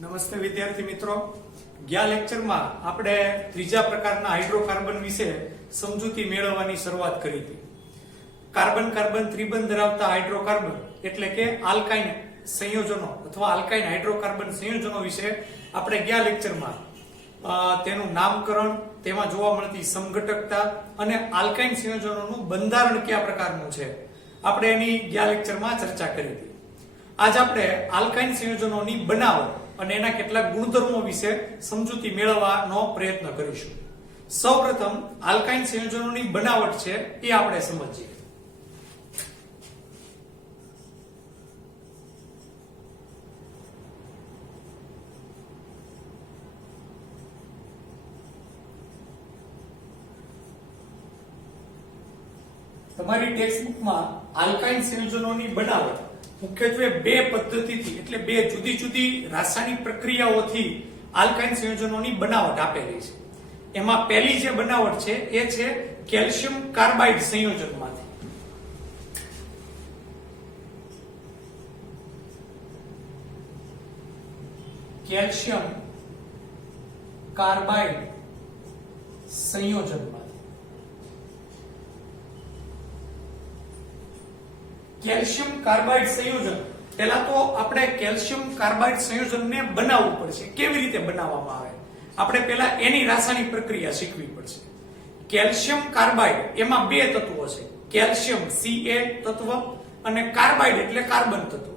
નમસ્તે વિદ્યાર્થી મિત્રો, ગયા લેક્ચરમાં આપણે ત્રીજા પ્રકારના હાઇડ્રોકાર્બન વિશે સમજૂતી મેળવવાની શરૂઆત કરી હતી. કાર્બન કાર્બન ત્રિબંધ ધરાવતા હાઇડ્રોકાર્બન એટલે કે આલ્કાઇન સંયોજનો અથવા આલ્કાઇન હાઇડ્રોકાર્બન સંયોજનો વિશે આપણે ગયા લેક્ચરમાં તેનું નામકરણ, તેમાં જોવા મળતી સમઘટકતા અને આલ્કાઇન સંયોજનોનું બંધારણ કયા પ્રકારનું છે આપણે એની ગયા લેક્ચરમાં ચર્ચા કરી હતી. આજ આપણે આલ્કાઇન સંયોજનોની બનાવટ અને એના કેટલાક ગુણધર્મો વિશે સમજૂતી મેળવવાનો પ્રયત્ન કરીશું. સૌપ્રથમ આલ્કાઇન સંયોજનોની બનાવટ છે એ આપણે સમજીએ. તમારી ટેક્સ્ટબુકમાં આલ્કાઇન સંયોજનોની બનાવટ મુખ્યત્વે બે પદ્ધતિથી એટલે બે જુદી જુદી રાસાયણિક પ્રક્રિયાઓથી આલ્કાઇન સંયોજનોની બનાવટ આપેલી છે. એમાં પહેલી જે બનાવટ છે એ છે કેલ્શિયમ કાર્બાઇડ સંયોજનમાંથી. કેલ્શિયમ કાર્બાઇડ સંયોજનમાંથી કેલ્શિયમ કાર્બાઇડ સંયોજન, પહેલા તો આપણે કેલ્શિયમ કાર્બાઇડ સંયોજનને બનાવવું પડશે. કેવી રીતે બનાવવામાં આવે આપણે પહેલા એની રાસાયણિક પ્રક્રિયા શીખવી પડશે. કેલ્શિયમ કાર્બાઇડ એમાં બે તત્વો છે, કેલ્શિયમ Ca તત્વ અને કાર્બાઇડ એટલે કાર્બન તત્વ.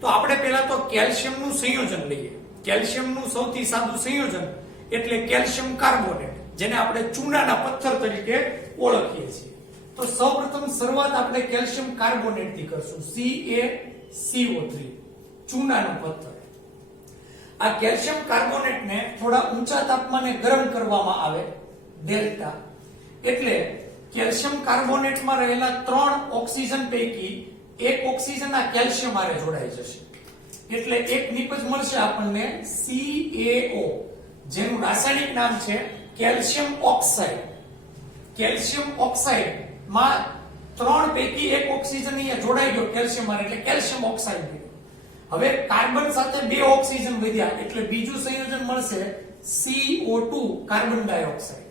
તો આપણે પહેલા તો કેલ્શિયમનું સંયોજન લઈએ. કેલ્શિયમનું સૌથી સાદું સંયોજન એટલે કેલ્શિયમ કાર્બોનેટ, જેને આપણે ચૂનાના પથ્થર તરીકે ઓળખીએ છીએ. તો સૌપ્રથમ શરૂઆત આપણે કેલ્શિયમ કાર્બોનેટ થી કરશું, CaCO3, ચૂનાનો પથ્થર. આ કેલ્શિયમ કાર્બોનેટને થોડા ઊંચા તાપમાને ગરમ કરવામાં આવે, ડેલ્ટા. એટલે કેલ્શિયમ કાર્બોનેટમાં રહેલા 3 ઓક્સિજન પૈકી એક ઓક્સિજન આ કેલ્શિયમ હારે જોડાઈ જશે. એટલે એક નિપજ મળશે આપણને CaO, જેનું રાસાયણિક નામ છે કેલ્શિયમ ઓક્સાઇડ. કેલ્શિયમ ઓક્સાઇડ માં 3 પૈકી એક ઓક્સિજન અહીંયા જોડાઈ ગયો કેલ્શિયમ હારે, એટલે કેલ્શિયમ ઓક્સાઇડ બન્યું. હવે કાર્બન સાથે 2 ઓક્સિજન વધ્યા એટલે બીજું સંયોજન મળશે CO2, કાર્બન ડાયોક્સાઇડ.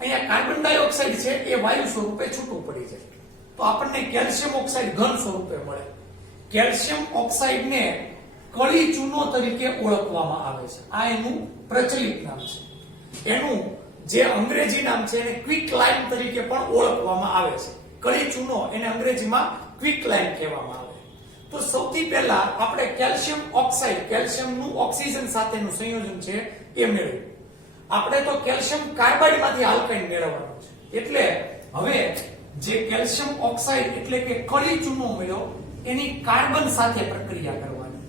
અહીંયા કાર્બન ડાયોક્સાઇડ છે એ વાયુ સ્વરૂપે છૂટું પડી જાય તો આપણને કેલ્શિયમ ઓક્સાઇડ ઘન સ્વરૂપે મળે. કેલ્શિયમ ઓક્સાઇડને કળી ચૂનો તરીકે ઓળખવામાં આવે છે. આ એનું પ્રચલિત નામ છે. એનું જે અંગ્રેજી નામ છે એને ક્વિક લાઇમ તરીકે પણ ઓળખવામાં આવે છે. કળી ચૂનો એને અંગ્રેજીમાં ક્વિક લાઇમ કહેવામાં આવે. તો સૌથી પહેલા આપણે કેલ્શિયમ ઓક્સાઇડ, કેલ્શિયમનું ઓક્સિજન સાથેનું સંયોજન છે એ મેળવ્યું. આપણે તો કેલ્શિયમ કાર્બાઇડમાંથી આલ્કાઇન મેળવવાનું છે. એટલે હવે જે કેલ્શિયમ ઓક્સાઇડ એટલે કે કળી ચૂનો મળ્યો એની કાર્બન સાથે પ્રક્રિયા કરવાની.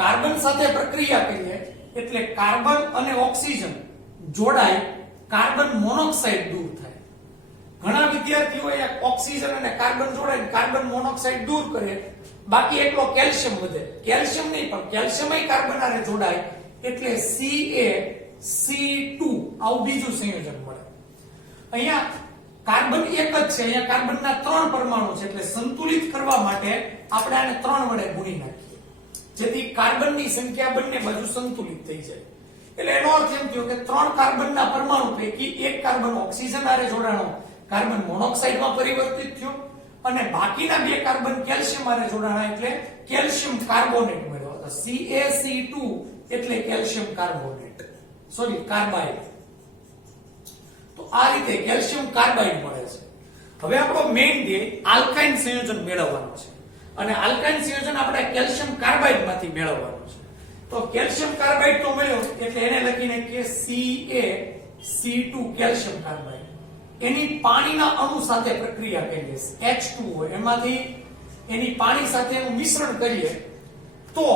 કાર્બન સાથે પ્રક્રિયા કરીએ એટલે કાર્બન અને ઓક્સિજન જોડાય, કાર્બન મોનોક્સાઇડ દૂર થાય. ઘણા વિદ્યાર્થીઓએ ઓક્સિજન અને કાર્બન જોડાઈને કાર્બન મોનોક્સાઇડ દૂર કરે, બાકી એકલો કેલ્શિયમ વધે. કેલ્શિયમ નહીં પણ કેલ્શિયમય કાર્બન હારે જોડાય એટલે CaC2 આવું બીજું સંયોજન મળે. અહીંયા કાર્બન એક જ છે, અહીંયા કાર્બનના 3 પરમાણુ છે એટલે સંતુલિત કરવા માટે આપણે આને 3 વડે ગુણી નાખીએ જેથી કાર્બનની સંખ્યા બંને બાજુ સંતુલિત થઈ જાય. એટલે એનો અર્થ એમ થયો કે 3 કાર્બનના પરમાણુ પૈકી એક કાર્બન ઓક્સિજન હારે જોડાણો કાર્બન મોનોક્સાઇડમાં પરિવર્તિત થયો અને બાકીના 2 કાર્બન કેલ્શિયમ હારે જોડાણા એટલે કેલ્શિયમ કાર્બોનેટ મળ્યો. તો CaC2 એટલે કેલ્શિયમ કાર્બોનેટ, સોરી કાર્બાઇડ. તો આ રીતે કેલ્શિયમ કાર્બાઇડ મળે છે. હવે આપણો મેઇન ધ્યેય આલ્કાઇન સંયોજન મેળવવાનો છે અને આલ્કાઇન સંયોજન આપણે કેલ્શિયમ કાર્બાઇડમાંથી મેળવવાનું છે. તો કેલ્શિયમ કાર્બાઇડ તો મળ્યો એટલે એને લખીને કે CaC2 કેલ્શિયમ કાર્બાઇડ. એની પાણીના અણુ સાથે પ્રક્રિયા કરીએ, H2O, એમાંથી એની પાણી સાથેનું મિશ્રણ કરીએ તો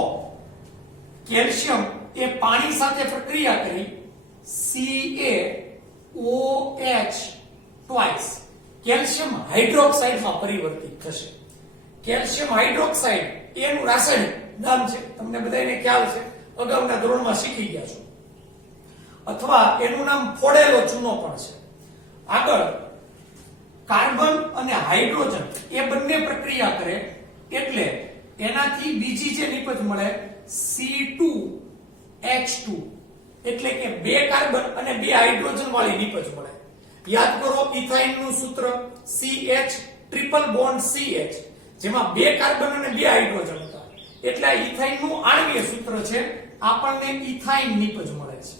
કેલ્શિયમ એ પાણી સાથે પ્રક્રિયા કરી CaOH ટ્વાઇસ કેલ્શિયમ હાઇડ્રોક્સાઇડમાં પરિવર્તિત થશે. કેલ્શિયમ હાઇડ્રોક્સાઇડ એનું રાસાયણિક નામ છે, તમને બધાને ખ્યાલ છે, અગાઉના ધોરણમાં શીખી ગયા છો. અથવા એનું નામ ફોડેલો ચૂનો પણ છે. આગળ કાર્બન અને હાઇડ્રોજન એ બંને પ્રક્રિયા કરે એટલે એનાથી બીજી જે નિપજ મળે C2H2 એટલે કે 2 કાર્બન અને 2 હાઇડ્રોજન વાળી નિપજ મળે. યાદ કરો ઇથાઇન નું સૂત્ર CH ટ્રિપલ બોન્ડ CH, જેમાં 2 કાર્બન અને 2 હાઇડ્રોજન હતા, એટલે આ ઇથાઇન નું આણ્વીય સૂત્ર છે, આપણને ઇથાઇન નિપજ મળે છે.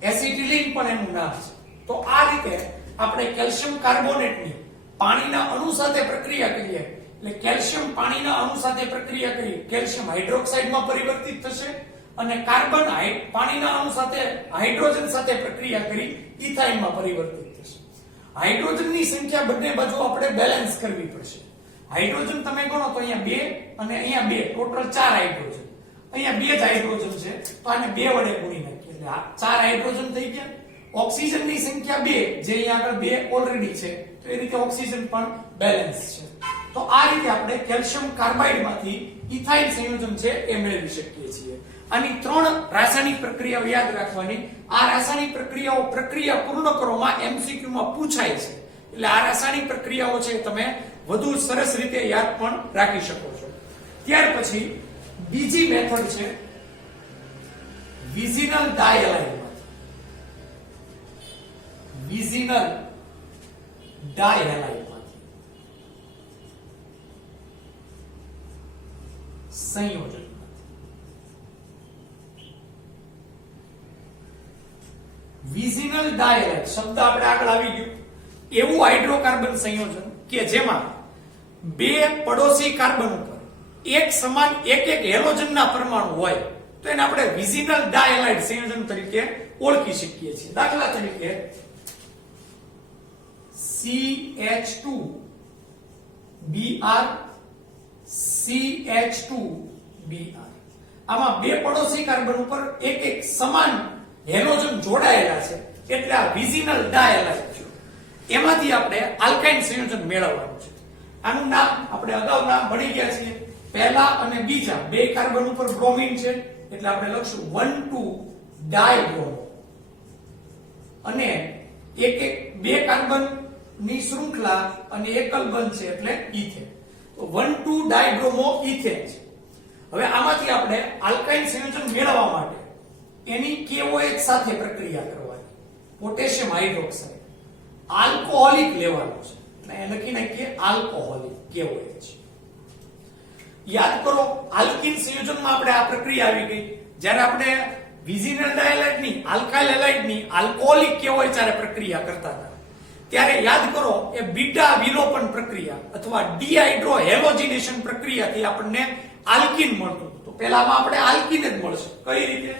એસિટિલિન પણ એનું નામ છે. તો આ રીતે આપણે કેલ્શિયમ કાર્બોનેટની પાણીના અણુ સાથે પ્રક્રિયા કરીએ એટલે કેલ્શિયમ પાણીના અણુ સાથે પ્રક્રિયા કરી કેલ્શિયમ હાઇડ્રોક્સાઇડમાં પરિવર્તિત થશે અને કાર્બન પાણીના અણુ સાથે હાઇડ્રોજન સાથે પ્રક્રિયા કરી ઇથાઇનમાં પરિવર્તિત થશે. હાઇડ્રોજનની સંખ્યા બંને બાજુ આપણે બેલેન્સ કરવી પડશે. હાઇડ્રોજન તમે ગણો તો અહીંયા 2 અને અહીંયા 2, ટોટલ 4 હાઇડ્રોજન. અહીંયા 2 જ હાઇડ્રોજન છે તો આને 2 વડે ગુણી નાખીએ એટલે 4 હાઇડ્રોજન થઈ ગયા. ઓક્સિજનની સંખ્યા 2, જે અહીંયા આગળ 2 ઓલરેડી છે, તો એ રીતે ઓક્સિજન પણ બેલેન્સ છે. તો આ રીતે આપણે કેલ્શિયમ કાર્બાઇડમાંથી ઇથાઇલ સંયોજન છે એ મેળવી શકીએ છીએ. આની 3 રાસાયણિક પ્રક્રિયાઓ યાદ રાખવાની. આ રાસાયણિક પ્રક્રિયાઓ પ્રક્રિયા પૂર્ણ કરવામાં MCQ માં પૂછાય છે, એટલે આ રાસાયણિક પ્રક્રિયાઓ છે તમે વધુ સરસ રીતે યાદ પણ રાખી શકો છો. ત્યાર પછી બીજી મેથડ છે વિઝિનલ ડાયલાઇન. વિઝિનલ ડાયલાઇનમાંથી સંયોજન. વિઝિનલ ડાયલાઇન શબ્દ આપણે આગળ આવી ગયું. એવું હાઇડ્રોકાર્બન સંયોજન કે જેમાં 2 પડોશી કાર્બન ઉપર એક સમાન એક હેલોજનના પરમાણુ હોય તો એને આપણે વિઝિનલ ડાયલાઇડ સંયોજન તરીકે ઓળખી શકીએ છીએ. દાખલા તરીકે CH2Br CH2Br. આમાં 2 પડોશી કાર્બન ઉપર એક સમાન હેલોજન જોડાયેલા છે એટલે આ વિઝિનલ ડાયલાઇડ છે. એમાંથી આપણે આલ્કાઇન સંયોજન મેળવવાનું છે. આનું નામ આપણે અગાઉ નામ ભણી ગયા છીએ. પહેલા અને બીજા 2 કાર્બન ઉપર બ્રોમિન છે એટલે આપણે લખશું 1,2 ડાયબ્રોમો અને એક 2 કાર્બન ની શૃંખલા અને એકલ બંધ છે એટલે ઇથેન. તો 1,2 ડાયબ્રોમો ઇથેન છે. હવે આમાંથી આપણે આલ્કાઇન સંયોજન મેળવવા માટે એની KOH સાથે પ્રક્રિયા કરવાની. પોટેશિયમ હાઇડ્રોક્સાઇડ આલ્કોહોલિક લેવાનું છે એટલે એ લખી નાખીએ આલ્કોહોલિક KOH. યાદ કરો આલ્કીન સંયોજનમાં આપણે આ પ્રક્રિયા આવી ગઈ. જ્યારે આપણે વિઝિનલ ડાયલાઇડની આલ્કાઇલ હેલાઇડની આલ્કોહોલિક KOH સાથે પ્રક્રિયા કરતા હતા ત્યારે યાદ કરો એ બીટા વિલોપન પ્રક્રિયા અથવા ડિહાઇડ્રો હેલોજિનેશન પ્રક્રિયાથી આપણને આલ્કીન મળતું હતું. તો પહેલામાં આપણે આલ્કીન જ મળશે. કઈ રીતે?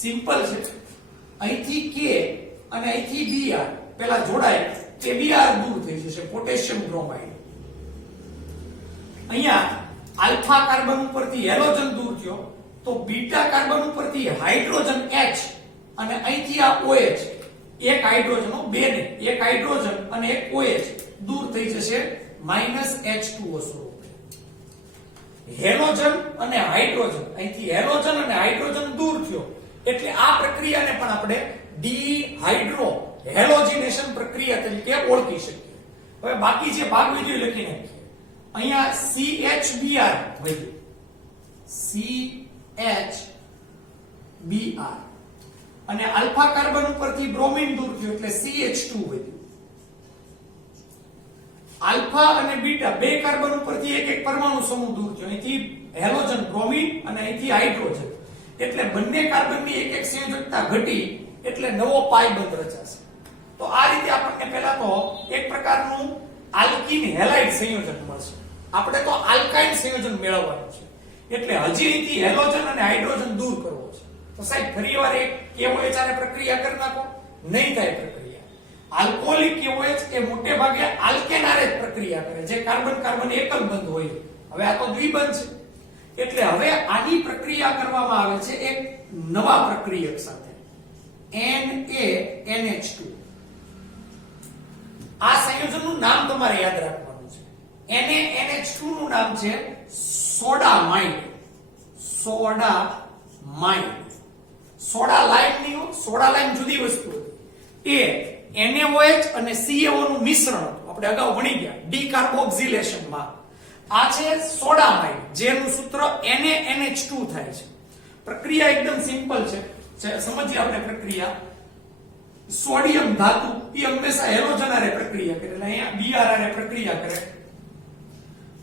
સિમ્પલ છે. અહીંથી K અને અહીંથી Br પેલા જોડાય કે Br દૂર થઈ જશે, પોટેશિયમ બ્રોમાઇડ. અહીંયા આલ્ફા કાર્બન ઉપરથી હેલોજન દૂર થયો તો બીટા કાર્બન ઉપરથી હાઇડ્રોજન H અને અહીંથી આ OH, એક હાઇડ્રોજનો 2 ને એક હાઇડ્રોજન અને એક OH દૂર થઈ જશે -H2O સ્વરૂપે. હેલોજન અને હાઇડ્રોજન અહીંથી હેલોજન અને હાઇડ્રોજન દૂર થયો એટલે આ પ્રક્રિયાને પણ આપણે ડિહાઇડ્રો હેલોજિનેશન પ્રક્રિયા તરીકે ઓળખી શકીએ. હવે બાકી જે ભાગ વિડિયો લખી નાખીએ. અહીંયા CHBr વધ્યું, CHBr અને આલ્ફા કાર્બન ઉપરથી બ્રોમિન દૂર થયું એટલે CH2 વધ્યું. આલ્ફા અને બીટા 2 કાર્બન ઉપરથી એક પરમાણુ સમૂહ દૂર થયો, અહીંથી હેલોજન બ્રોમિન અને અહીંથી હાઇડ્રોજન એટલે બંને કાર્બનની એક સંયોજકતા ઘટી એટલે નવો પાઈ બંધ રચાશે. તો આ રીતે આપણને પહેલા તો એક પ્રકારનું આલ્કીન હેલાઇડ સંયોજન મળશે. આપણે તો આલ્કાઇન સંયોજન મેળવવાનું છે એટલે હજી અહીંથી હેલોજન અને હાઇડ્રોજન દૂર કરવો છે. તો સાહેબ ફરીવાર એક KOH આને પ્રક્રિયા કરી નાખો, નહીં થાય પ્રક્રિયા. આલ્કોહોલિક KOH એ મોટે ભાગે આલ્કેન આરે પ્રક્રિયા કરે જે કાર્બન કાર્બન એકલ બંધ હોય. હવે આ તો દ્વિબંધ છે એટલે હવે આની પ્રક્રિયા કરવામાં આવે છે એક નવા પ્રક્રિયક સાથે NaNH2. આ સંયોજનનું નામ તમારે યાદ રાખવાનું છે. NaNH2 નું નામ છે સોડામાઇડ. સોડામાઇડ. સોડા લાઇમ ની સોડા લાઇમ જુદી વસ્તુ હતી. એ NaOH અને CaO નું મિશ્રણ હતું. આપણે અગાઉ ભણી ગયા ડીકાર્બોક્સિલેશનમાં. આ છે સોડામાઇડ, જેનું સૂત્ર NaNH2 થાય છે. પ્રક્રિયા એકદમ સિમ્પલ છે. સમજીએ આપણે પ્રક્રિયા. સોડિયમ ધાતુ એ હંમેશા હેલોજન હારે પ્રક્રિયા કરે, એટલે અહીંયા Br હારે પ્રક્રિયા કરે,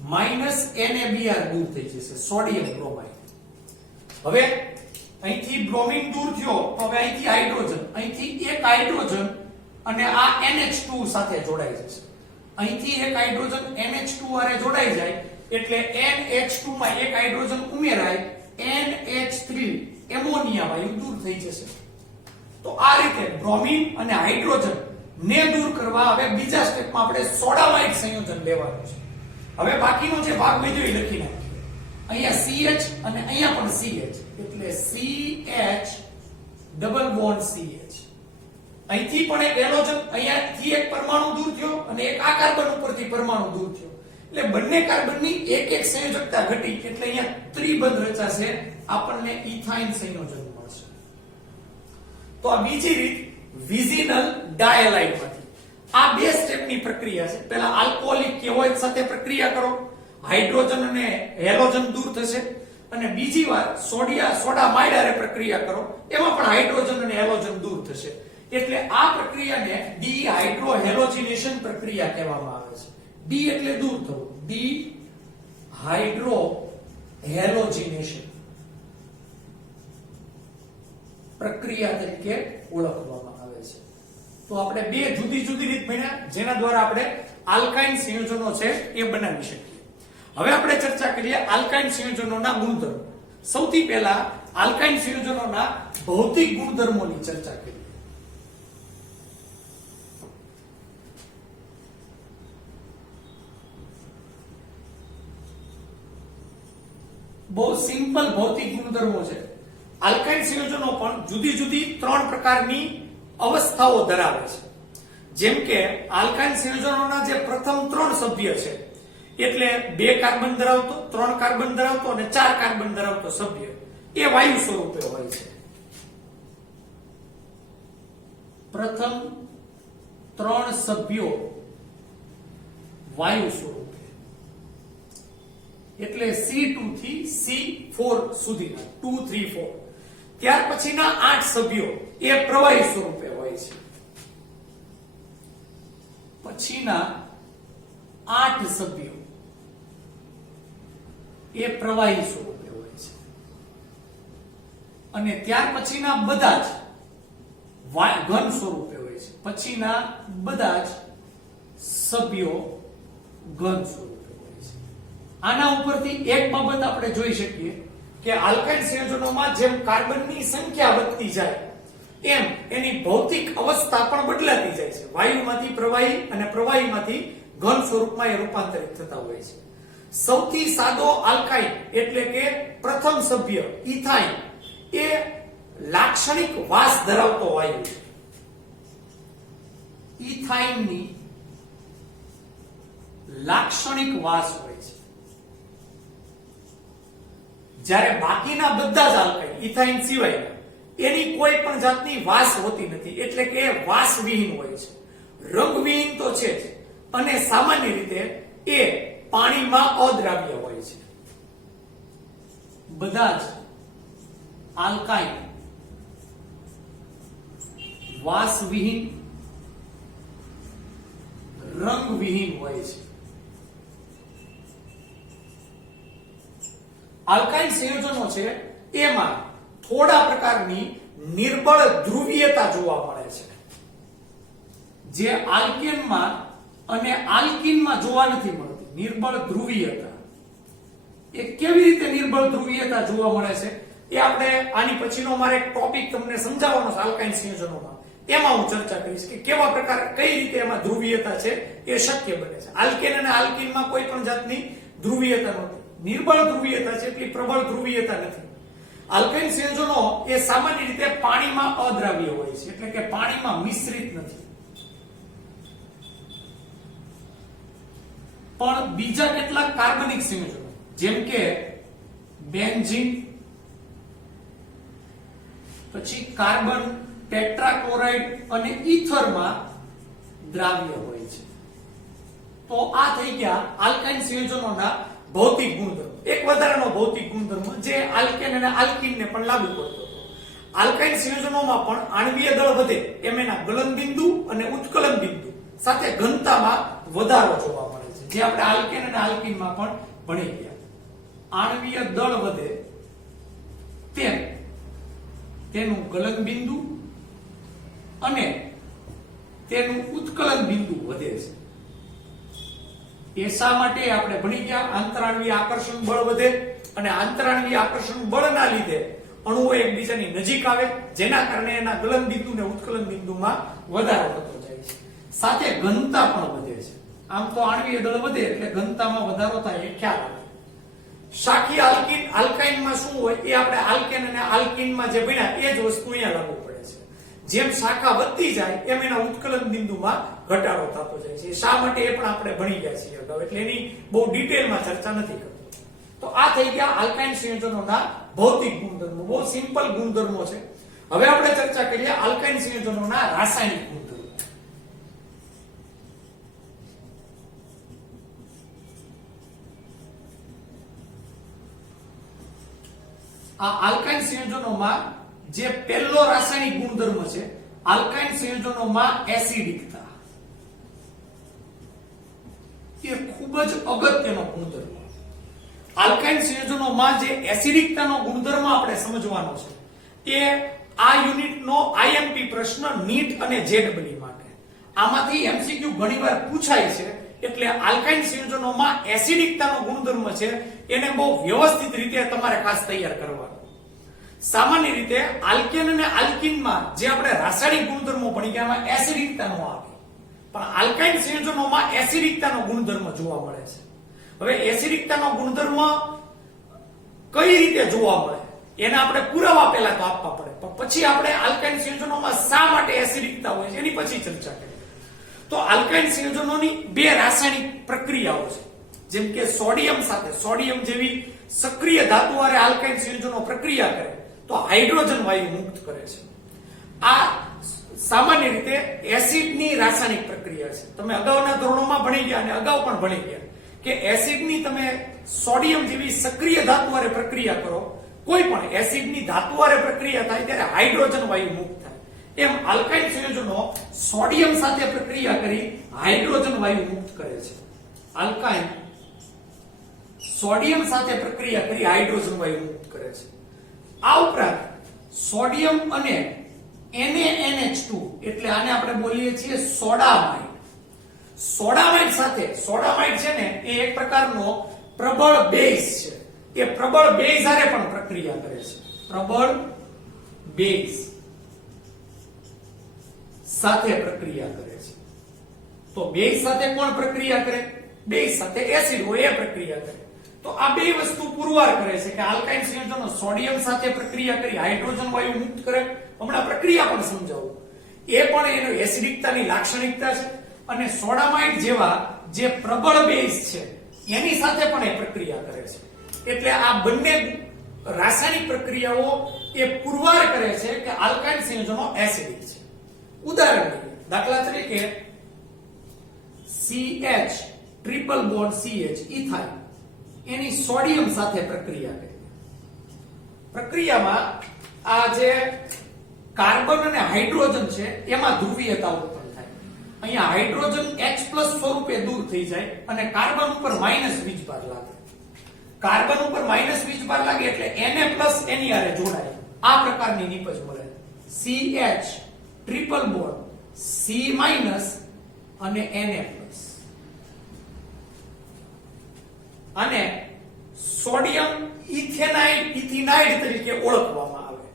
-NaBr દૂર થઈ જશે, સોડિયમ બ્રોમાઇડ. હવે અહીંથી બ્રોમિન દૂર થયો, તો હવે અહીંથી હાઇડ્રોજન, અહીંથી એક હાઇડ્રોજન અને આ NH2 સાથે જોડાઈ જશે. અહીંથી એક હાઇડ્રોજન NH2 હારે જોડાઈ જાય એટલે NH2 માં એક હાઇડ્રોજન ઉમેરાય, NH3 એમોનિયા વાયુ દૂર થઈ જશે. તો આ રીતે બ્રોમિન અને હાઇડ્રોજન ને દૂર કરવા હવે બીજા સ્ટેપમાં આપણે સોડામાઇડ સંયોજન લેવાનું છે. હવે બાકીનો જે ભાગ વધ્યો એ લખી નાખીએ. અહીંયા CH અને અહીંયા પણ CH, એટલે CH ડબલ બોન્ડ CH. અહીંથી પણ એક હેલોજન, અહીંયાથી એક પરમાણુ દૂર થયો અને એક આ કાર્બન ઉપરથી પરમાણુ દૂર થયો, એટલે બંને કાર્બનની એક એક સંયોજકતા ઘટી, એટલે અહીંયા ત્રિબંધ રચાશે, આપણને ઇથાઇન સંયોજન મળશે. તો આ બીજી રીત વિઝિનલ ડાયલાઇડમાંથી. આ બે સ્ટેપની પ્રક્રિયા છે. પહેલા આલ્કોહોલિક કેવોઇડ સાથે પ્રક્રિયા કરો, હાઇડ્રોજન અને હેલોજન દૂર થશે, અને બીજી વાર સોડામાઇડ હારે પ્રક્રિયા કરો, એમાં પણ હાઇડ્રોજન અને હેલોજન દૂર થશે. એટલે આ પ્રક્રિયાને ડીહાઇડ્રોહેલોજિનેશન પ્રક્રિયા કહેવામાં આવે છે. ડી એટલે દૂર થવું, ડીહાઇડ્રોહેલોજિનેશન પ્રક્રિયા તરીકે ઓળખવામાં આવે છે. તો આપણે બે જુદી જુદી રીત ભણ્યા, જેના દ્વારા આપણે આલ્કાઇન સંયોજનો છે એ બનાવી શકીએ. હવે આપણે ચર્ચા કરીએ આલ્કાઇન સંયોજનોના ગુણધર્મો. સૌથી પહેલા આલ્કાઇન સંયોજનોના ભૌતિક ગુણધર્મોની ચર્ચા કરીએ. બહુ સિમ્પલ ભૌતિક ગુણધર્મો છે. આલ્કાઇન સંયોજનો પણ જુદી જુદી ત્રણ પ્રકારની અવસ્થાઓ ધરાવે છે. જેમ કે આલ્કાઇન સંયોજનોના જે પ્રથમ ત્રણ સભ્ય છે, એટલે 2 કાર્બન ધરાવતો, 3 કાર્બન ધરાવતો અને 4 કાર્બન ધરાવતો સભ્ય, એ વાયુ સ્વરૂપે હોય છે. પ્રથમ 3 સભ્યો વાયુ સ્વરૂપે, એટલે C2 થી C4 સુધીના 2 3 4. ત્યાર પછીના 8 સભ્યો એ પ્રવાહી સ્વરૂપે હોય છે. પછીના 8 સભ્યો એ પ્રવાહી સ્વરૂપે હોય છે, અને ત્યાર પછીના બધા જ ઘન સ્વરૂપે હોય છે. પછીના બધા જ સભ્યો ઘન સ્વરૂપે હોય છે. આના ઉપરથી એક બાબત આપણે જોઈ શકીએ કે આલ્કાઇન સંયોજનોમાં જેમ કાર્બનની સંખ્યા વધતી જાય એમ એની ભૌતિક અવસ્થા પણ બદલાતી જાય છે. વાયુમાંથી પ્રવાહી અને પ્રવાહીમાંથી ઘન સ્વરૂપમાં એ રૂપાંતરિત થતા હોય છે. સૌથી સાદો આલ્કાઇન એટલે કે પ્રથમ સભ્ય ઇથાઇન એ લાક્ષણિક વાસ ધરાવતો વાયુ છે. ઇથાઇનની લાક્ષણિક વાસ હોય છે, જ્યારે બાકીના બધા જ આલ્કાઇન ઇથાઇન સિવાય એની કોઈ પણ જાતની વાસ હોતી નથી, એટલે કે વાસવિહીન હોય છે. રંગવિહીન તો છે જ, અને સામાન્ય રીતે એ પાણીમાં અદ્રાવ્ય હોય છે. બધા જ આલ્કાઇન વાસવિહીન, રંગવિહીન હોય છે. આલ્કાઇન સંયોજનો છે એમાં થોડા પ્રકારની નિર્બળ ધ્રુવીયતા જોવા મળે છે, જે આલ્કેનમાં અને આલ્કીનમાં જોવા નથી મળતી. નિર્બળ ધ્રુવીયતા એ કેવી રીતે નિર્બળ ધ્રુવીયતા જોવા મળે છે એ આપણે આની પછીનો મારે એક ટોપિક તમને સમજાવવાનો છે આલ્કાઇન સંયોજનોમાં, એમાં હું ચર્ચા કરીશ કે કેવા પ્રકાર કઈ રીતે એમાં ધ્રુવીયતા છે એ શક્ય બને છે. આલ્કેન અને આલ્કીનમાં કોઈ પણ જાતની ધ્રુવીયતા નથી. નિર્બળ ધ્રુવીયતા છે, એટલી પ્રબળ ધ્રુવીયતા નથી. આલ્કાઇન સંયોજનો એ સામાન્ય રીતે પાણીમાં અદ્રાવ્ય હોય છે, એટલે કે પાણીમાં મિશ્રિત નથી. પણ બીજા કેટલાક કાર્બનિક સંયોજનો જેમ કે બેન્ઝીન, પછી કાર્બન ટેટ્રાક્લોરાઇડ અને ઈથરમાં દ્રાવ્ય હોય છે. તો આ થઈ ગયા આલ્કાઇન સંયોજનોના ભૌતિક ગુણધર્મ. એક વધારાનો ભૌતિક ગુણધર્મ જે આલ્કેન અને આલ્કીનને પણ લાગુ પડતો હતો. આલ્કાઇન સંયોજનોમાં પણ આણ્વીય દળ વધે એમ એના ગલન બિંદુ અને ઉત્કલન બિંદુ સાથે ઘનતામાં વધારો જોવા મળે છે, જે આપણે આલ્કેન અને આલ્કીનમાં પણ ભણી ગયા. આણ્વીય દળ વધે તેમ તેનું ગલન બિંદુ અને તેનું ઉત્કલન બિંદુ વધે છે. એ શા માટે આપણે ભણી ગયા? આંતરાણવીય આકર્ષણ બળ વધે અને આંતરાણવીય આકર્ષણ બળના લીધે અણુઓ એકબીજાની નજીક આવે, જેના કારણે એના ગલન બિંદુ અને ઉત્કલન બિંદુમાં વધારો થતો જાય છે. સાથે ઘનતા પણ વધે છે. આમ તો આણ્વીય દળ વધે એટલે ઘનતામાં વધારો થાય એ ખ્યાલ આવે. શાખી આલ્કીન આલ્કાઇનમાં શું હોય એ આપણે આલ્કેન અને આલ્કીનમાં જે ભણ્યા એ જ વસ્તુ અહીંયા લાગુ પડે છે. જેમ શાખા વધતી જાય એમ એના ઉત્કલન બિંદુમાં ઘટાડો થતો જાય છે. શા માટે એ પણ આપણે ભણી ગયા છીએ અગાઉ, એટલે એની બહુ ડિટેલમાં ચર્ચા નથી કરતો. તો આ થઈ ગયા આલ્કાઇન સંયોજનોના ભૌતિક ગુણધર્મો. બહુ સિમ્પલ ગુણધર્મો છે. હવે આપણે ચર્ચા કરીએ આલ્કાઇન સંયોજનોના રાસાયણિક ગુણધર્મો. આ આલ્કાઇન સંયોજનોમાં જે પહેલો રાસાયણિક ગુણધર્મ છે, આલ્કાઇન સંયોજનોમાં એસિડિકતા, એ ખૂબ જ અગત્યનો ગુણધર્મ. આલ્કાઇન સંયોજનોમાં જે એસિડિકતાનો ગુણધર્મ આપણે સમજવાનો છે એ આ યુનિટનો આઈએમપી પ્રશ્ન નીટ અને જેડબલી માટે આમાંથી એમસીક્યુ ઘણીવાર પૂછાય છે. એટલે આલ્કાઇન સંયોજનોમાં એસિડિકતાનો ગુણધર્મ છે એને બહુ વ્યવસ્થિત રીતે તમારે ખાસ તૈયાર કરવાનો. સામાન્ય રીતે આલ્કેન અને આલ્કીનમાં જે આપણે રાસાયણિક ગુણધર્મો ભણી ગયા એમાં એસિડિકતાનો આવે, પણ આલ્કાઇન સંયોજનોમાં એસિડિકતાનો ગુણધર્મ જોવા મળે છે. હવે એસિડિકતાનો ગુણધર્મ કઈ રીતે જોવા મળે એના આપણે પુરાવા પહેલા તો આપવા પડે, પણ પછી આપણે આલ્કાઇન સંયોજનોમાં શા માટે એસિડિકતા હોય છે એની પછી ચર્ચા કરીએ. તો આલ્કાઇન સંયોજનોની બે રાસાયણિક પ્રક્રિયાઓ છે. જેમ કે સોડિયમ સાથે, સોડિયમ જેવી સક્રિય ધાતુ હારે આલ્કાઇન સંયોજનો પ્રક્રિયા કરે તો હાઇડ્રોજન વાયુ મુક્ત કરે છે. આ સામાન્ય રીતે એસિડની રાસાયણિક પ્રક્રિયા છે. તમે અગાઉના ધોરણોમાં ભણી ગયા અને અગાઉ પણ ભણી ગયા કે એસિડની તમે સોડિયમ જેવી સક્રિય ધાતુ હારે પ્રક્રિયા કરો, કોઈ પણ એસિડની ધાતુ હારે પ્રક્રિયા થાય ત્યારે હાઇડ્રોજન વાયુ મુક્ત થાય. એમ આલ્કાઇન સંયોજનો સોડિયમ સાથે પ્રક્રિયા કરી હાઇડ્રોજન વાયુ મુક્ત કરે છે. આલ્કાઇન સોડિયમ સાથે પ્રક્રિયા કરી હાઇડ્રોજન વાયુ મુક્ત કરે છે. આ ઉપરાંત સોડિયમ અને NaNH2 એટલે આને આપણે બોલીએ છીએ સોડામાઇડ. સોડામાઇડ સાથે, સોડામાઇડ છે ને એ એક પ્રકારનો પ્રબળ બેઝ છે. એ પ્રબળ બેઝ હારે પણ પ્રક્રિયા કરે છે. પ્રબળ બેઝ સાથે પ્રક્રિયા કરે છે. તો બેઝ સાથે કોણ પ્રક્રિયા કરે? બેઝ સાથે એસિડ હોય એ પ્રક્રિયા કરે. તો આ બે વસ્તુ પુરવાર કરે છે કે આલ્કાઇન સંયોજનો સોડિયમ સાથે પ્રક્રિયા કરી હાઇડ્રોજન વાયુ મુક્ત કરે. હમણાં પ્રક્રિયા પણ સમજાવું. એ પણ એનો એસિડિકતાની લાક્ષણિકતા છે. અને સોડામાઇડ જેવા જે પ્રબળ બેઝ છે એની સાથે પણ એ પ્રક્રિયા કરે છે. એટલે આ બંને રાસાયણિક પ્રક્રિયાઓ એ પુરવાર કરે છે કે આલ્કાઇન સંયોજનો એસિડિક છે. ઉદાહરણ લઈએ, દાખલા તરીકે CH triple bond CH ethyl એની સોડિયમ સાથે પ્રક્રિયા કરી. પ્રક્રિયામાં આ જે કાર્બન અને હાઇડ્રોજન છે એમાં ધ્રુવીયતા ઉત્પન્ન થાય. અહીંયા હાઇડ્રોજન H+ સ્વરૂપે દૂર થઈ જાય અને કાર્બન ઉપર માઈનસ વીજભાર લાગે. કાર્બન ઉપર માઈનસ વીજભાર લાગે એટલે Na+ એની હારે જોડાય. આ પ્રકારની નિપજ મળે. CH ટ્રિપલ બોન્ડ C- અને Na+. અને સોડિયમ ઇથેનાઇડ તરીકે ઓળખવામાં આવે.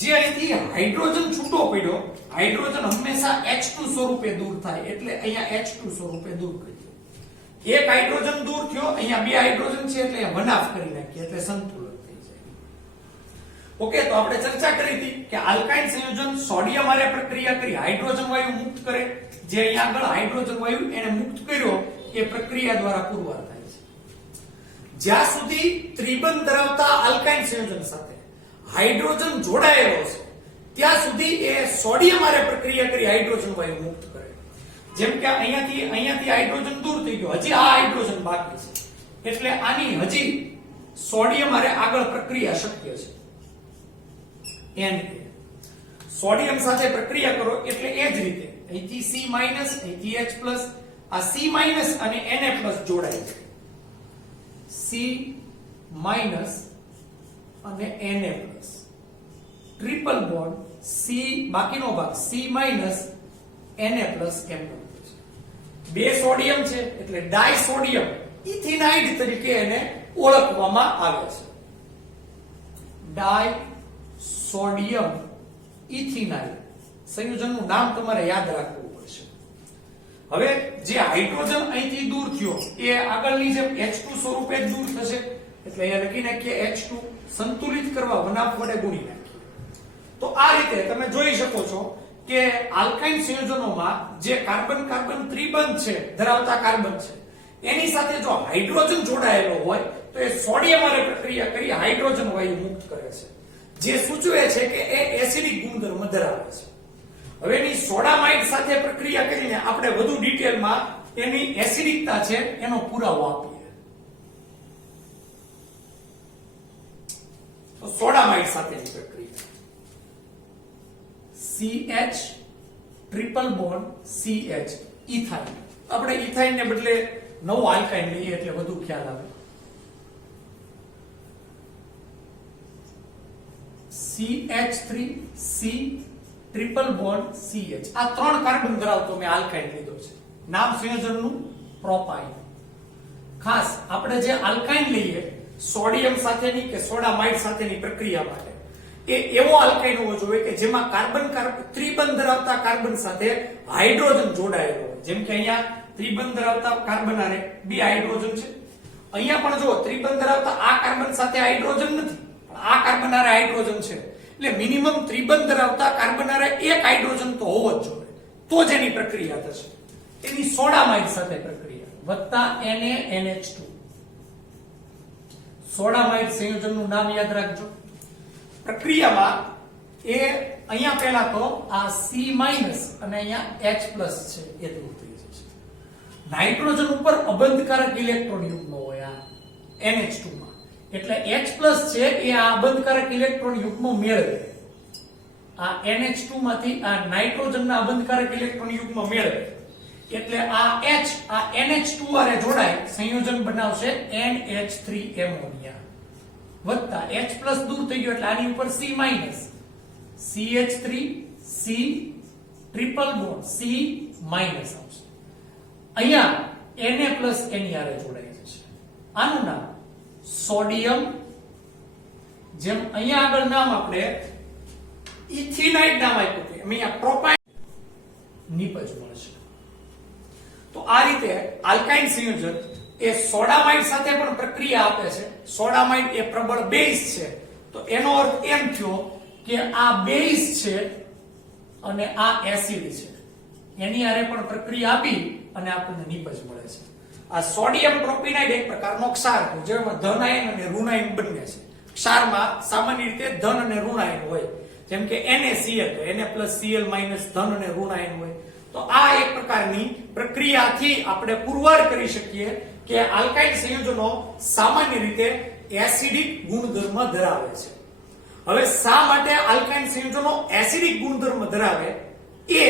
જે અહીંથી હાઇડ્રોજન છૂટો પડ્યો, હાઇડ્રોજન હંમેશા H2 સ્વરૂપે દૂર થાય એટલે અહીંયા H2 સ્વરૂપે દૂર કર્યો. એક હાઇડ્રોજન દૂર થયો, અહીંયા બે હાઇડ્રોજન છે એટલે વનાફ કરી નાખીએ એટલે સંતુલન થઈ જાય. ઓકે, તો આપણે ચર્ચા કરી હતી કે આલ્કાઇન સંયોજન સોડિયમ હારે પ્રક્રિયા કરી હાઇડ્રોજન વાયુ મુક્ત કરે. જે અહીંયા આગળ હાઇડ્રોજન વાયુ એને મુક્ત કર્યો એ પ્રક્રિયા દ્વારા પુરવાર થાય. જ્યાં સુધી ત્રિબંધ ધરાવતા આલ્કાઇન સંયોજન સાથે હાઇડ્રોજન જોડાયેલો છે ત્યાં સુધી એ સોડિયમ હારે પ્રક્રિયા કરી હાઇડ્રોજન વાયુ મુક્ત કરે. જેમ કે અહીંયાથી હાઇડ્રોજન દૂર થઈ ગયો, હજી આ હાઇડ્રોજન બાકી છે, એટલે આની હજી સોડિયમ હારે આગળ પ્રક્રિયા શક્ય છે. સોડિયમ સાથે પ્રક્રિયા કરો એટલે એ જ રીતે અહીંથી C- અહીંથી H+, આ C- અને Na+ જોડાય છે. C- અને Na+, ટ્રિપલ બોન્ડ C, બાકીનો ભાગ C- Na+ એમનો બે સોડિયમ છે એટલે ડાયસોડિયમ ઇથિનાઇડ તરીકે એને ઓળખવામાં આવે છે. ડાયસોડિયમ ઇથિનાઇડ સંયોજનનું નામ તમારે યાદ રાખવું પડશે. હવે જે હાઇડ્રોજન અહીંથી દૂર થયો એ આગળની જેમ H2 સ્વરૂપે જ દૂર થશે, એટલે અહીંયા લખી નાખીએ H2 સંતુલિત કરવા વનાફ વડે ગુણી નાખીએ. તો આ રીતે તમે જોઈ શકો છો કે આલ્કાઇન સંયોજનોમાં જે કાર્બન કાર્બન ત્રિબંધ છે ધરાવતા કાર્બન છે એની સાથે જો હાઇડ્રોજન જોડાયેલો હોય તો એ સોડિયમ હારે પ્રક્રિયા કરી હાઇડ્રોજન વાયુ મુક્ત કરે છે, જે સૂચવે છે કે એ એસિડિક ગુણધર્મ ધરાવે છે. હવે એની સોડામાઇડ સાથે પ્રક્રિયા કરીને આપણે વધુ ડિટેલમાં એની એસિડિકતા છે એનો પુરાવો આપીએ. તો સોડામાઇડ સાથેની પ્રક્રિયા CH triple bond CH ethyne. આપણે ઇથાઇન ને બદલે નવો આલ્કાઇન લઈએ એટલે વધુ ખ્યાલ આવે. CH3 C triple bond CH. આ 3 કાર્બન ધરાવતો મેં આલ્કાઇન લીધો છે. નામ સંયોજનનું પ્રોપાઇન. ખાસ આપણે જે આલ્કાઇન લઈએ સોડિયમ સાથેની કે સોડામાઇડ સાથેની પ્રક્રિયા માટે એ એવો આલ્કાઇન હોવો જોઈએ કે જેમાં કાર્બન ત્રિબંધ ધરાવતા કાર્બન સાથે હાઇડ્રોજન જોડાયેલો હોય. જેમ કે અહીંયા ત્રિબંધ ધરાવતા કાર્બન હારે બે હાઇડ્રોજન છે, અહીંયા પણ જો ત્રિબંધ ધરાવતા આ કાર્બન સાથે હાઇડ્રોજન નથી, આ કાર્બન હારે હાઇડ્રોજન છે, એટલે મિનિમમ ત્રિબંધ ધરાવતા કાર્બન હારે એક હાઇડ્રોજન તો હોવો જ જોઈએ, તો જ એની પ્રક્રિયા થશે. એની સોડામાઇડ સાથે પ્રક્રિયા વત્તા NaNH2. સોડામાઇડ સંયોજનનું નામ યાદ રાખજો. પ્રક્રિયામાં એ અહીંયા પહેલા તો આ C- અને અહીંયા H+ છે એ દૂર થઈ જશે. નાઇટ્રોજન ઉપર અબંધકારક ઇલેક્ટ્રોન યુગ્મ હોય આ NH2 માં, એટલે H+ છે એ આ અબંધકારક ઇલેક્ટ્રોન યુગ્મ મેળવે. આ NH2 માંથી આ નાઇટ્રોજનના અબંધકારક ઇલેક્ટ્રોન યુગ્મ મેળવે એટલે આ H આ NH2 હારે જોડાય સંયોજન બનાવશે NH3 એમોનિયા વત્તા H+ દૂર થઈ ગયો એટલે આની ઉપર C- CH3 C triple bond C- આવશે. અહીંયા Na+ એની હારે જોડાઈ જશે. આનું નામ સોડિયમ, જેમ અહીંયા આગળ નામ આપણે ઇથિનાઇડ નામ આપ્યું છે, અહીંયા પ્રોપાઇન નિપજ મળશે. તો આ રીતે આલ્કાઇન સંયોજન એ સોડામાઇડ સાથે પણ પ્રક્રિયા આપે છે. સોડામાઇડ એ પ્રબળ બેઝ છે, તો એનો અર્થ એમ થયો કે આ બેઝ છે અને આ એસિડ છે, એની હારે પણ પ્રક્રિયા આપી અને આપણને નિપજ મળે છે. આ સોડિયમ પ્રોપિનાઇડ એક પ્રકારનો ક્ષાર છે જેમાં ધન આયન અને ઋણ આયન બંને છે. ક્ષારમાં સામાન્ય રીતે ધન અને ઋણ આયન હોય, જેમ કે NaCl તો Na+Cl- ધન અને ઋણ આયન હોય. તો આ એક પ્રકારની પ્રક્રિયાથી આપણે પુરવાર કરી શકીએ કે આલ્કાઇલ સંયોજનો સામાન્ય રીતે એસિડિક ગુણધર્મ ધરાવે છે. હવે શા માટે આલ્કાઇલ સંયોજનો એસિડિક ગુણધર્મ ધરાવે એ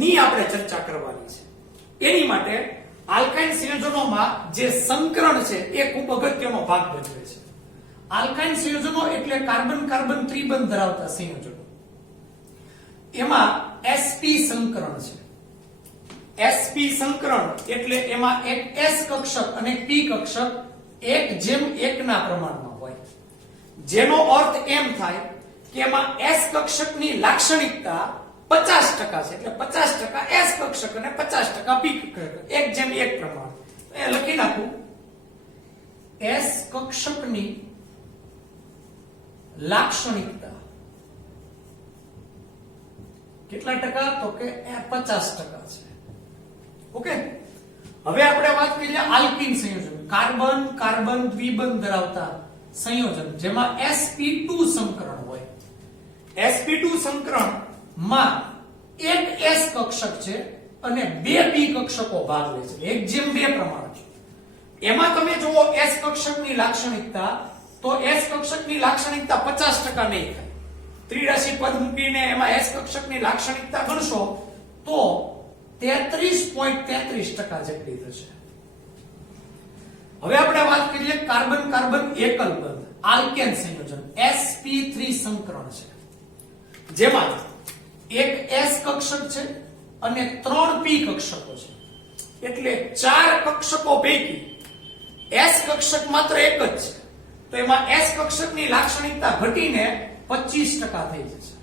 ની આપણે ચર્ચા કરવાની છે. એની માટે આલ્કાઇલ સંયોજનોમાં જે સંકરણ છે એ ખૂબ અગત્યનો ભાગ ભજવે છે. આલ્કાઇલ સંયોજનો એટલે કાર્બન કાર્બન ત્રિબંધ ધરાવતા સંયોજનો. એમાં sp સંકરણ છે. sp સંકરણ એટલે એમાં એક s કક્ષક અને p કક્ષક 1:1 ના પ્રમાણમાં હોય, જેનો અર્થ એમ થાય કે એમાં s કક્ષકની લાક્ષણિકતા 50% છે, એટલે 50% s કક્ષક અને 50% p કક્ષક 1:1 પ્રમાણ. એ લખી નાખું s કક્ષકની લાક્ષણિકતા કેટલા ટકા, તો કે 50% છે. ઓકે, હવે આપણે વાત કરીએ આલ્કીન સંયોજન, કાર્બન કાર્બન દ્વિબંધ ધરાવતા સંયોજન જેમાં sp2 સંકરણ હોય. sp2 સંકરણ માં એક s કક્ષક છે અને 2 p કક્ષકો ભાગ લે છે, 1:2 પ્રમાણ છે. એમાં તમે જુઓ S કક્ષકની લાક્ષણિકતા, તો S કક્ષકની લાક્ષણિકતા 50% નહીં થાય. ત્રિરાશી પદ મૂકીને એમાં S કક્ષકની લાક્ષણિકતા ગણશો તો 33.33% જેટલી થશે. હવે આપણે વાત કરીએ કાર્બન કાર્બન એકલ બંધ આલ્કેન સંયોજન sp3 સંકરણ છે, જેમાં એક S કક્ષક છે અને 3 p કક્ષકો છે. એટલે 4 કક્ષકો પૈકી S કક્ષક માત્ર એક જ છે, તો એમાં S કક્ષકની લાક્ષણિકતા ઘટીને 25% થઈ જશે.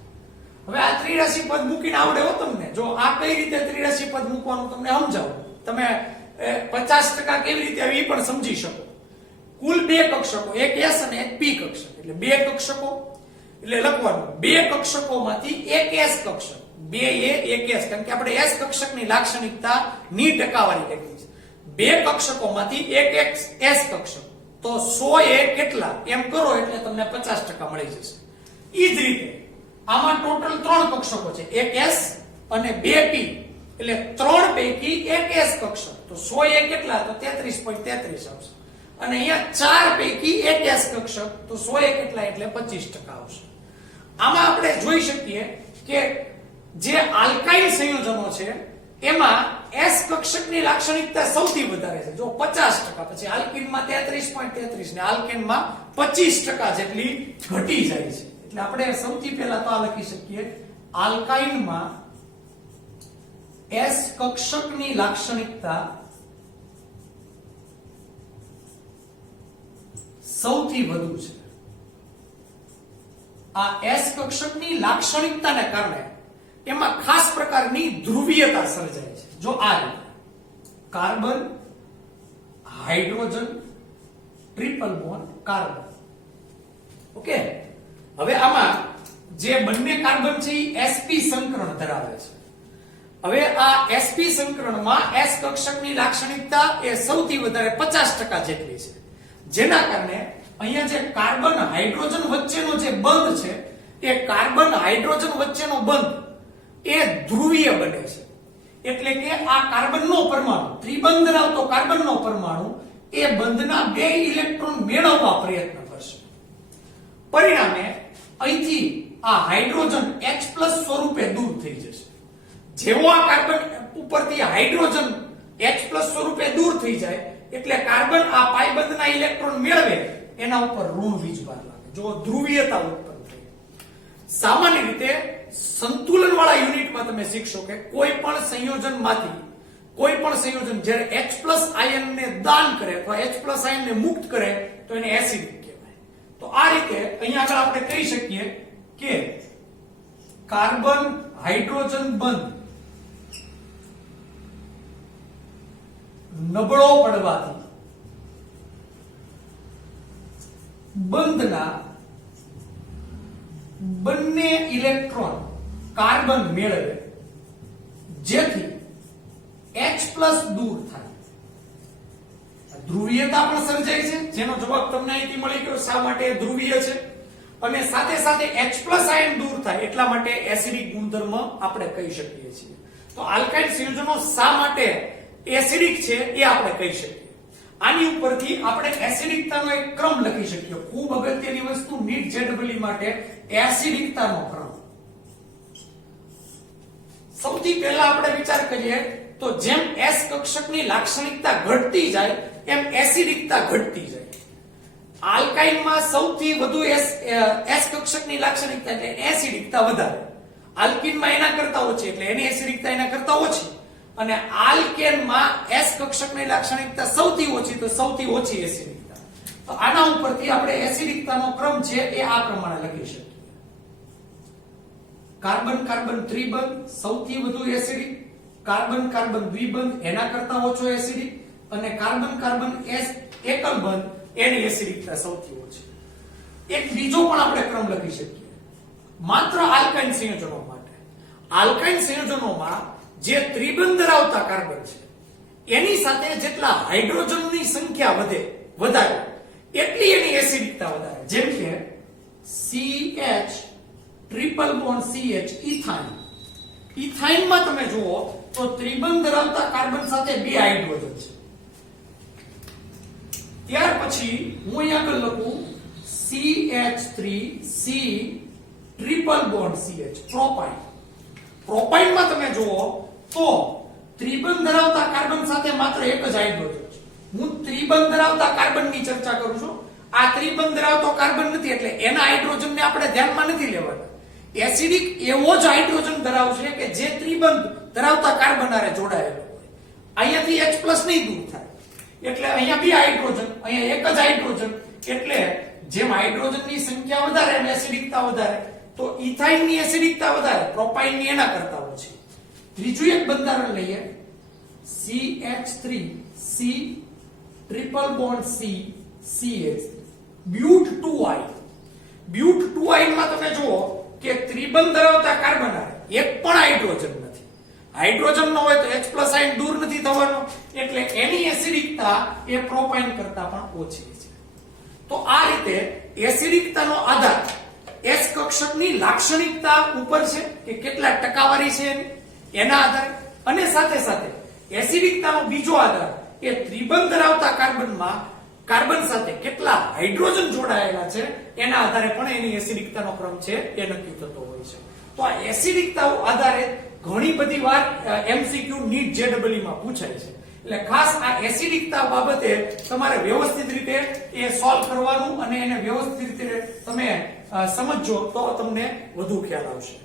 હવે આ ત્રિરાશી પદ મૂકીને આવડે હો તમને, જો આ કઈ રીતે ત્રિરાશી પદ મૂકવાનું તમને સમજાવું, તમે 50% કેવી રીતે આવી પણ સમજી શકો. કુલ 2 કક્ષકો, એક S અને એક P કક્ષક, એટલે 2 કક્ષકો, એટલે લખવાનું 2 કક્ષકોમાંથી એક S કક્ષક, 2 A એક S, કારણ કે આપણે S કક્ષકની લાક્ષણિકતા ની ટકાવારી લખી છે. 2 કક્ષકોમાંથી એક S કક્ષક, તો 100 એ કેટલા એમ કરો એટલે તમને 50% મળી જશે. ઈ જ રીતે આમાં ટોટલ 3 કક્ષકો છે, એક S અને 2 P, એટલે 3 પૈકી એક S કક્ષક, તો 100 એ કેટલા, તો 33.33 આવશે. અને અહીંયા 4 પૈકી એક S કક્ષક, તો 100 એ કેટલા, એટલે 25% આવશે. આમાં આપણે જોઈ શકીએ કે જે આલ્કાઇલ સંયોજનો છે એમાં S કક્ષકની લાક્ષણિકતા સૌથી વધારે છે, જો 50%, પછી આલ્કીનમાં 33.33 ને આલ્કેનમાં 25% જેટલી ઘટી જાય છે. એટલે આપણે સૌથી પહેલા તો આ લખી શકીએ, આલ્કાઇનમાં S કક્ષકની લાક્ષણિકતા સૌથી વધુ છે. આ S કક્ષકની લાક્ષણિકતાને કારણે એમાં ખાસ પ્રકારની ધ્રુવીયતા સર્જાય છે. જો આ રીતે carbon hydrogen triple bond carbon. Okay, હવે આમાં જે બંને કાર્બન છે એ sp સંકરણ ધરાવે છે. હવે આ sp સંકરણમાં S કક્ષકની લાક્ષણિકતા એ સૌથી વધારે 50% જેટલી છે, જેના કારણે અહીંયા જે કાર્બન હાઇડ્રોજન વચ્ચેનો જે બંધ છે એ કાર્બન હાઇડ્રોજન વચ્ચેનો બંધ એ ધ્રુવીય બને છે. એટલે કે આ કાર્બનનો પરમાણુ, ત્રિબંધ ધરાવતો કાર્બનનો પરમાણુ એ બંધના 2 ઇલેક્ટ્રોન મેળવવા પ્રયત્ન કરશે. પરિણામે અહીંથી આ હાઇડ્રોજન H+ સ્વરૂપે દૂર થઈ જશે. જેવો આ કાર્બન ઉપરથી હાઇડ્રોજન H+ સ્વરૂપે દૂર થઈ જાય એટલે કાર્બન આ પાઈ બંધના ઇલેક્ટ્રોન મેળવે એના ઉપર ઋણ વીજભાર લાગે. જો ધ્રુવીયતા ઉત્પન્ન થઈ. સામાન્ય રીતે સંતુલન વાળા યુનિટમાં તમે શીખશો કે કોઈ પણ સંયોજનમાંથી કોઈ પણ સંયોજન જ્યારે H+ આયનને દાન કરે અથવા H+ આયનને મુક્ત કરે તો એને એસિડિક કહેવાય. તો આ રીતે અહીંયા આગળ આપણે કહી શકીએ કે કાર્બન હાઇડ્રોજન બંધ નબળો પડવાથી બંધના બંને ઇલેક્ટ્રોન કાર્બન મેળવે, જેથી H+ દૂર થાય. ધ્રુવીયતા પણ સર્જાય છે, જેનો જવાબ તમને અહીંથી મળી ગયો શા માટે ધ્રુવીય છે. અને સાથે સાથે H+ આયન દૂર થાય એટલા માટે એસિડિક ગુણધર્મ આપણે કહી શકીએ છીએ. તો આલ્કાઇલ સંયોજનો શા માટે એસિડિક છે એ આપણે કહી શકીએ. આની ઉપરથી આપણે એસિડિકતાનો એક ક્રમ લખી શકીએ. ખૂબ અગત્યની વસ્તુ નીટ જેડબલઈ માટે એસિડિકતાનો ક્રમ. સૌથી પહેલા આપણે વિચાર કરીએ તો જેમ S કક્ષકની લાક્ષણિકતા ઘટતી જાય એમ એસિડિકતા ઘટતી જાય. આલ્કાઇલમાં સૌથી વધુ S કક્ષકની લાક્ષણિકતા એટલે એસિડિકતા વધારે, આલ્કીનમાં એના કરતા ઓછી એટલે એની એસિડિકતા એના કરતા ઓછી, અને આલ્કેનમાં S કક્ષકની લાક્ષણિકતા સૌથી ઓછી તો સૌથી ઓછી એસિડિકતા. તો આના ઉપરથી આપણે એસિડિકતાનો ક્રમ છે એ આ પ્રમાણે લખી શકીએ. કાર્બન કાર્બન ત્રિબંધ સૌથી વધુ એસિડિક, કાર્બન કાર્બન દ્વિબંધ એના કરતા ઓછો એસિડિક, અને કાર્બન કાર્બન એકલ બંધ એની એસિડિકતા સૌથી ઓછી. એક બીજો પણ આપણે ક્રમ લખી શકીએ માત્ર આલ્કાઇલ સંયોજનો માટે. આલ્કાઇલ સંયોજનોમાં જે ત્રિબંધ ધરાવતા કાર્બન છે એની સાથે જેટલા હાઇડ્રોજનની સંખ્યા વધારે એટલી એની એસિડિકતા વધારે. જેમ કે CH triple bond CH ethyne, ઇથાઇનમાં તમે જુઓ તો ત્રિબંધ ધરાવતા કાર્બન સાથે 2 હાઇડ્રોજન છે. ત્યાર પછી હું અહીંયા આગળ લખું CH3C triple bond CH propyne. પ્રોપાઇનમાં તમે જુઓ તો ત્રિબંધ ધરાવતા કાર્બન સાથે માત્ર એક જ હાઇડ્રોજન છે. હું ત્રિબંધ ધરાવતા કાર્બનની ચર્ચા કરું છું. આ ત્રિબંધ ધરાવતો કાર્બન નથી એટલે એના હાઇડ્રોજનને આપણે ધ્યાનમાં નથી લેવાના. એસિડિક એવો જ હાઇડ્રોજન ધરાવશે કે જે ત્રિબંધ ધરાવતા કાર્બન હારે જોડાયેલો હોય. અહીંયાથી H+ નહીં દૂર થાય એટલે અહીંયા 2 હાઇડ્રોજન, અહીંયા એક જ હાઇડ્રોજન. એટલે જેમ હાઇડ્રોજનની સંખ્યા વધારે અને એસિડિકતા વધારે તો ઇથાઇનની એસિડિકતા વધારે, પ્રોપાઇનની એના કરતા ઓછી. ત્રીજું એક બંધારણ લઈએ CH3C triple bond C CH બ્યુટ 2I. બ્યુટ 2I માં તમે જુઓ કે ત્રિબંધ ધરાવતા કાર્બન હારે એક પણ હાઇડ્રોજન નથી. હાઇડ્રોજન ન હોય તો H+ આયન દૂર નથી થવાનો એટલે એની એસિડિકતા એ પ્રોપાઇન કરતા પણ ઓછી છે. તો આ રીતે એસિડિકતાનો આધાર S કક્ષકની લાક્ષણિકતા ઉપર છે કે કેટલા ટકાવારી છે એના આધારે, અને સાથે સાથે એસિડિકતાનો બીજો આધાર એ ત્રિબંધ ધરાવતા કાર્બન સાથે કેટલા હાઇડ્રોજન જોડાયેલા છે એના આધારે પણ એની એસિડિકતાનો ક્રમ છે એ નક્કી થતો હોય છે. તો આ એસિડિકતા આધારે ઘણી બધી વાર MCQ નીટ JEE માં પૂછાય છે. એટલે ખાસ આ એસિડિકતા બાબતે તમારે વ્યવસ્થિત રીતે એ સોલ્વ કરવાનું અને એને વ્યવસ્થિત રીતે તમે સમજો તો તમને વધુ ખ્યાલ આવશે.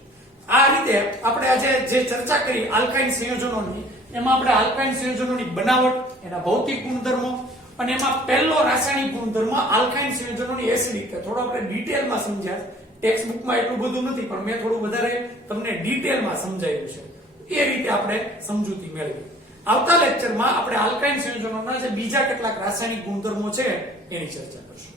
આ રીતે આપણે આજે જે ચર્ચા કરી આલ્કાઇન સંયોજનોની, એમાં આપણે આલ્કાઇન સંયોજનોની બનાવટ, એના ભૌતિક ગુણધર્મો અને એમાં પહેલો રાસાયણિક ગુણધર્મ આલ્કાઇન સંયોજનોની એસિડિકતા થોડો આપણે ડિટેલમાં સમજ્યા. ટેક્સ્ટ બુકમાં એટલું બધું નથી પણ મેં થોડું વધારે તમને ડિટેલમાં સમજાવ્યું છે. એ રીતે આપણે સમજૂતી મેળવી. આવતા લેક્ચરમાં આપણે આલ્કાઇન સંયોજનોના જે બીજા કેટલાક રાસાયણિક ગુણધર્મો છે એની ચર્ચા કરશું.